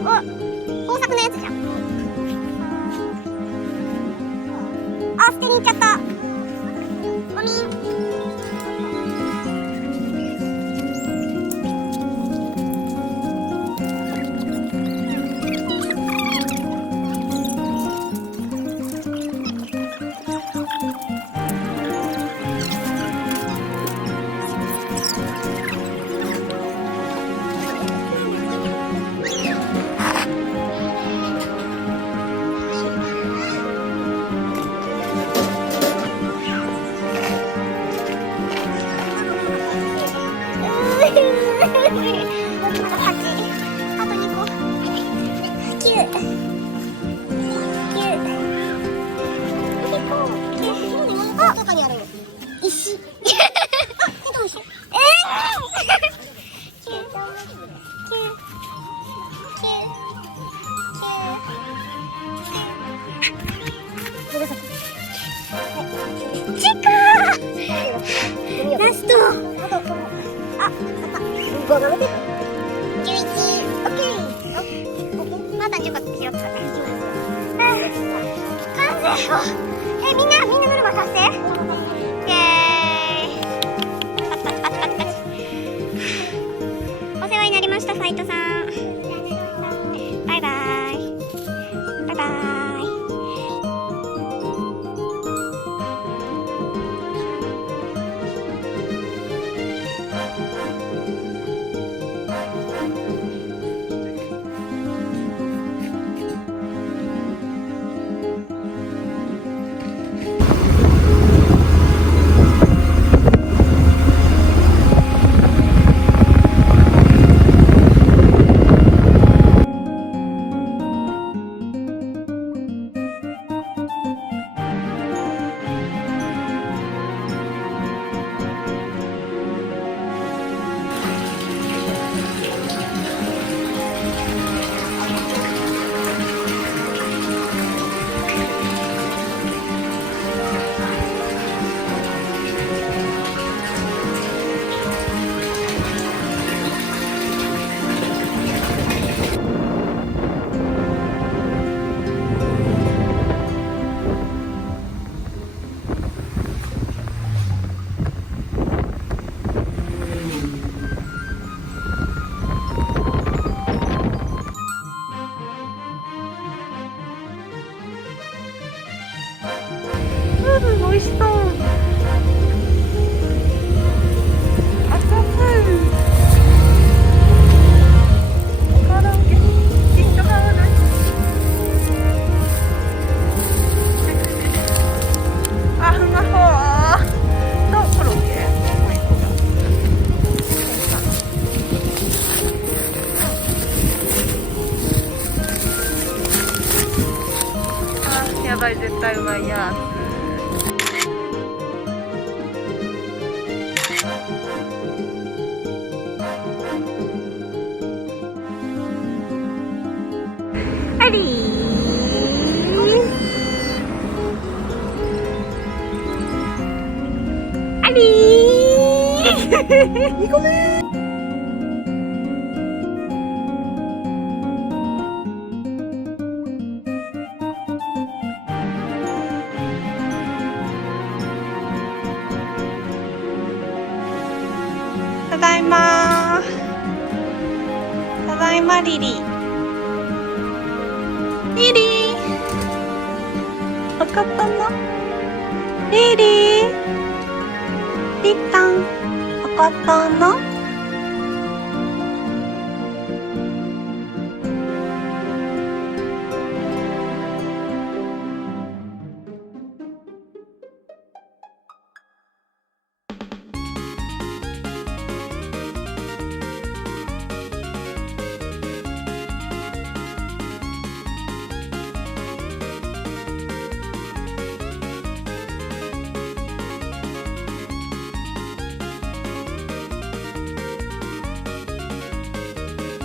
お、工作のやつじゃん。あ、捨てに行っちゃった。ゴミ。ラスト。あ、まだ10個拾ったから。完成。みんなノルマ達成。イエーイ。パチパチパチパチパチ。お世話になりました、斉藤さん。バイバイ。バイバイ。美味しそう。あったかい。カラオケ一緒買わない。あ、ふまほとコロッケもう一個が。あ、やばい、絶対うまいやつ。ありーありーごめん。ただいまー。ただいまリリー。リリー、わかったの？リリー、リタン、わかったの？